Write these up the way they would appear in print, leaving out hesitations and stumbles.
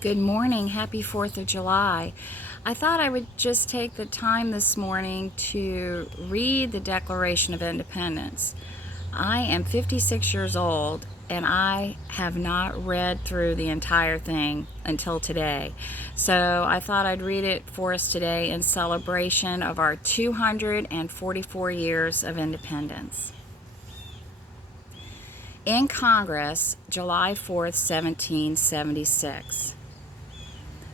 Good morning. Happy 4th of July. I thought I would just take the time this morning to read the Declaration of Independence. I am 56 years old and I have not read through the entire thing until today. So I thought I'd read it for us today in celebration of our 244 years of independence. In Congress, July 4th, 1776.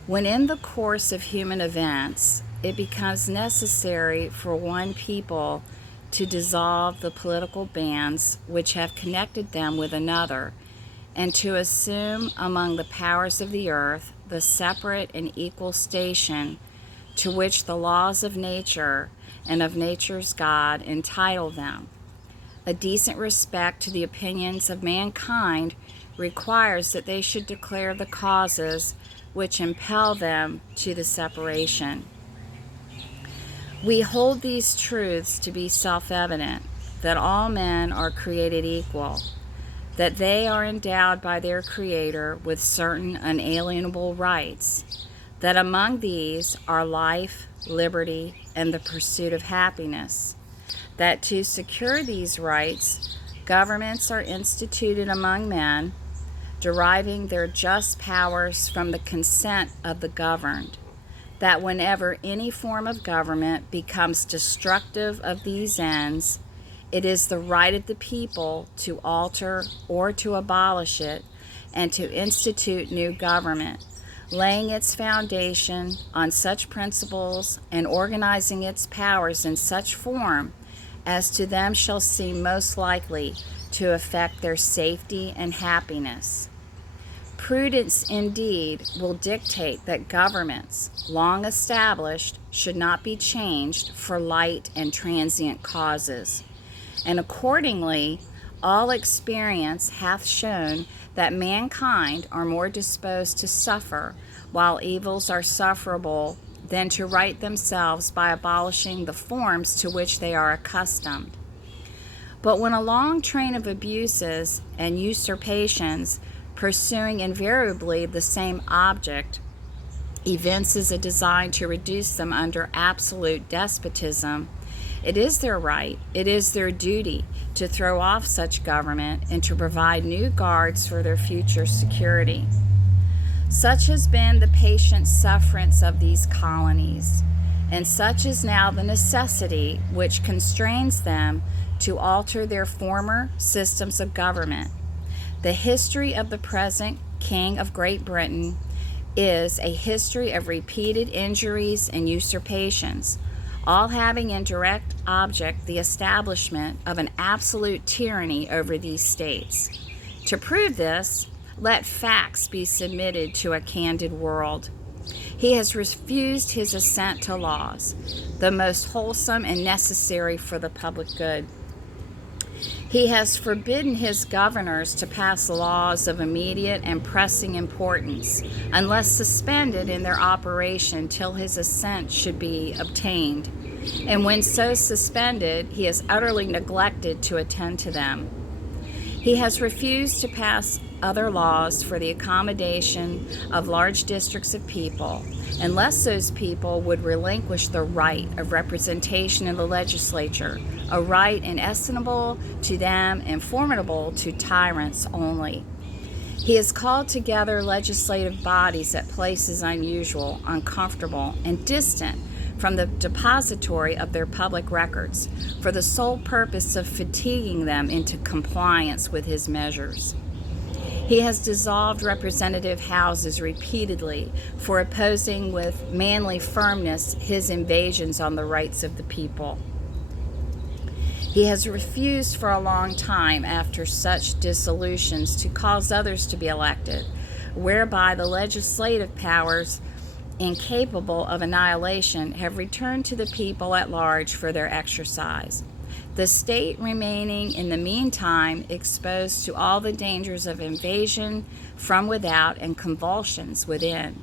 When in the course of human events it becomes necessary for one people to dissolve the political bands which have connected them with another, and to assume among the powers of the earth the separate and equal station to which the laws of nature and of nature's God entitle them, a decent respect to the opinions of mankind requires that they should declare the causes which impel them to the separation. We hold these truths to be self-evident, that all men are created equal, that they are endowed by their Creator with certain unalienable rights, that among these are life, liberty, and the pursuit of happiness, that to secure these rights, governments are instituted among men, deriving their just powers from the consent of the governed, that whenever any form of government becomes destructive of these ends, it is the right of the people to alter or to abolish it and to institute new government, laying its foundation on such principles and organizing its powers in such form as to them shall seem most likely to affect their safety and happiness. Prudence indeed will dictate that governments, long established, should not be changed for light and transient causes. And accordingly, all experience hath shown that mankind are more disposed to suffer while evils are sufferable than to right themselves by abolishing the forms to which they are accustomed. But when a long train of abuses and usurpations, pursuing invariably the same object, evinces a design to reduce them under absolute despotism, it is their right, it is their duty to throw off such government and to provide new guards for their future security. Such has been the patient sufferance of these colonies, and such is now the necessity which constrains them to alter their former systems of government. The history of the present King of Great Britain is a history of repeated injuries and usurpations, all having in direct object the establishment of an absolute tyranny over these states. To prove this, let facts be submitted to a candid world. He has refused his assent to laws, the most wholesome and necessary for the public good. He has forbidden his governors to pass laws of immediate and pressing importance, unless suspended in their operation till his assent should be obtained. And when so suspended, he has utterly neglected to attend to them. He has refused to pass other laws for the accommodation of large districts of people, unless those people would relinquish the right of representation in the legislature, a right inestimable to them and formidable to tyrants only. He has called together legislative bodies at places unusual, uncomfortable, and distant from the depository of their public records, for the sole purpose of fatiguing them into compliance with his measures. He has dissolved representative houses repeatedly for opposing with manly firmness his invasions on the rights of the people. He has refused for a long time after such dissolutions to cause others to be elected, whereby the legislative powers, incapable of annihilation, have returned to the people at large for their exercise, the state remaining in the meantime exposed to all the dangers of invasion from without and convulsions within.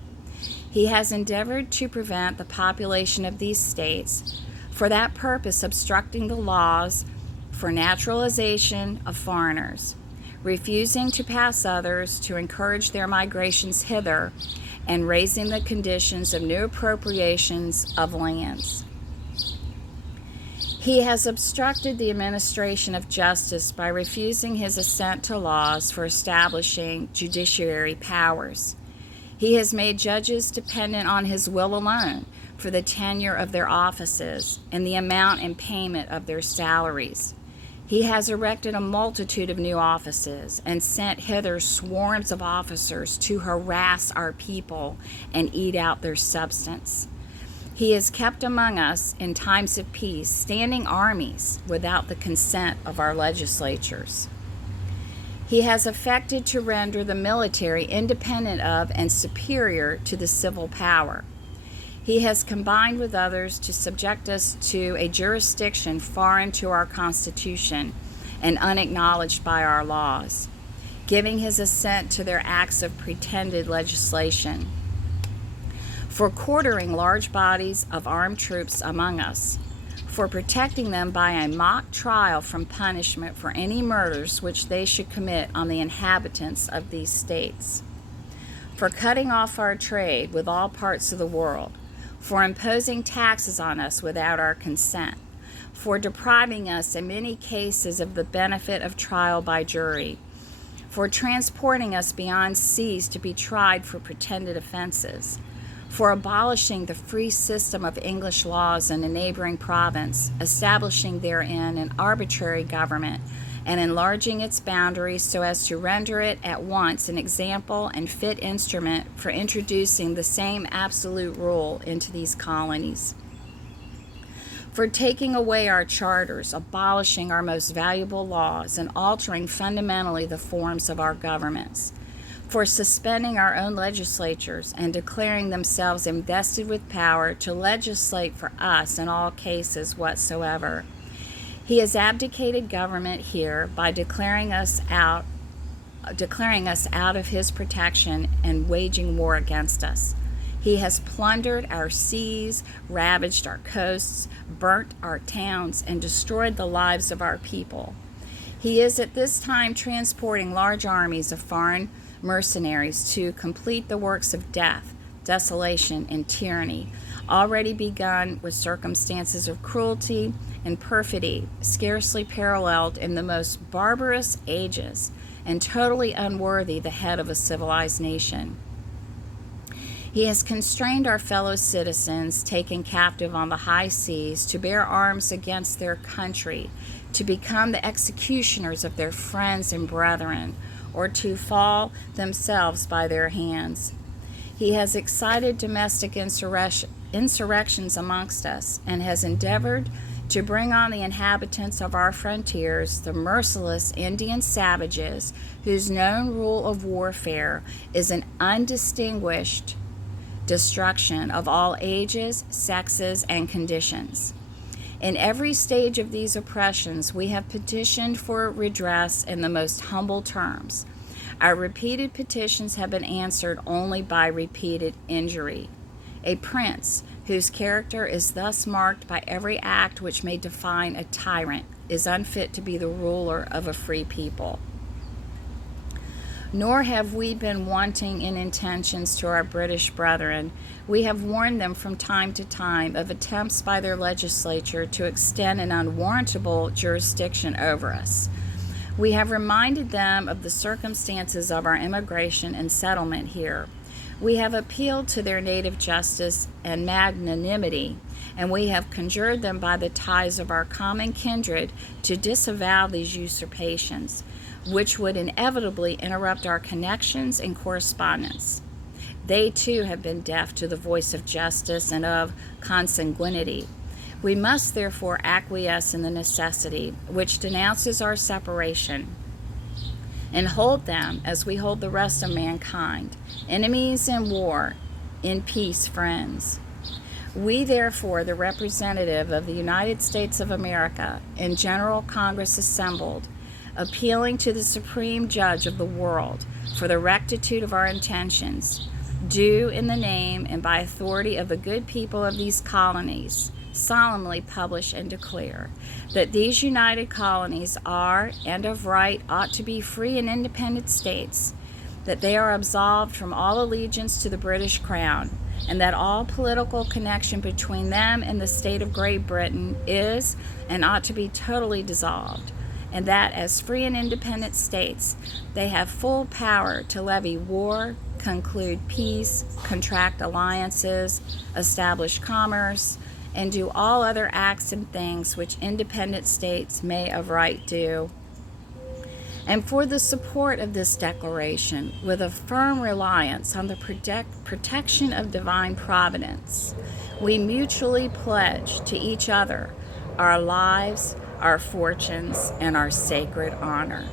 He has endeavored to prevent the population of these states, for that purpose obstructing the laws for naturalization of foreigners, refusing to pass others to encourage their migrations hither, and raising the conditions of new appropriations of lands. He has obstructed the administration of justice by refusing his assent to laws for establishing judiciary powers. He has made judges dependent on his will alone for the tenure of their offices and the amount and payment of their salaries. He has erected a multitude of new offices and sent hither swarms of officers to harass our people and eat out their substance. He has kept among us in times of peace standing armies without the consent of our legislatures. He has affected to render the military independent of and superior to the civil power. He has combined with others to subject us to a jurisdiction foreign to our Constitution and unacknowledged by our laws, giving his assent to their acts of pretended legislation, for quartering large bodies of armed troops among us, for protecting them by a mock trial from punishment for any murders which they should commit on the inhabitants of these states, for cutting off our trade with all parts of the world, for imposing taxes on us without our consent, for depriving us in many cases of the benefit of trial by jury, for transporting us beyond seas to be tried for pretended offenses, for abolishing the free system of English laws in a neighboring province, establishing therein an arbitrary government, and enlarging its boundaries so as to render it at once an example and fit instrument for introducing the same absolute rule into these colonies, for taking away our charters, abolishing our most valuable laws, and altering fundamentally the forms of our governments, for suspending our own legislatures and declaring themselves invested with power to legislate for us in all cases whatsoever. He has abdicated government here by declaring us out of his protection and waging war against us. He has plundered our seas, ravaged our coasts, burnt our towns, and destroyed the lives of our people. He is at this time transporting large armies of foreign mercenaries to complete the works of death, desolation, and tyranny, already begun with circumstances of cruelty and perfidy scarcely paralleled in the most barbarous ages, and totally unworthy the head of a civilized nation. He has constrained our fellow citizens taken captive on the high seas to bear arms against their country, to become the executioners of their friends and brethren, or to fall themselves by their hands. He has excited domestic insurrections amongst us, and has endeavored to bring on the inhabitants of our frontiers the merciless Indian savages whose known rule of warfare is an undistinguished destruction of all ages, sexes, and conditions. In every stage of these oppressions, we have petitioned for redress in the most humble terms. Our repeated petitions have been answered only by repeated injury. A prince whose character is thus marked by every act which may define a tyrant is unfit to be the ruler of a free people. Nor have we been wanting in intentions to our British brethren. We have warned them from time to time of attempts by their legislature to extend an unwarrantable jurisdiction over us. We have reminded them of the circumstances of our immigration and settlement here. We have appealed to their native justice and magnanimity, and we have conjured them by the ties of our common kindred to disavow these usurpations, which would inevitably interrupt our connections and correspondence. They too have been deaf to the voice of justice and of consanguinity. We must therefore acquiesce in the necessity which denounces our separation, and hold them as we hold the rest of mankind, enemies in war, in peace friends. We therefore, the representative of the United States of America in General Congress assembled, appealing to the Supreme Judge of the world for the rectitude of our intentions, do in the name and by authority of the good people of these colonies solemnly publish and declare that these united colonies are and of right ought to be free and independent states, that they are absolved from all allegiance to the British Crown, and that all political connection between them and the state of Great Britain is and ought to be totally dissolved, and that as free and independent states they have full power to levy war, conclude peace, contract alliances, establish commerce, and do all other acts and things which independent states may of right do. And for the support of this declaration, with a firm reliance on the protection of divine providence, we mutually pledge to each other our lives, our fortunes, and our sacred honor.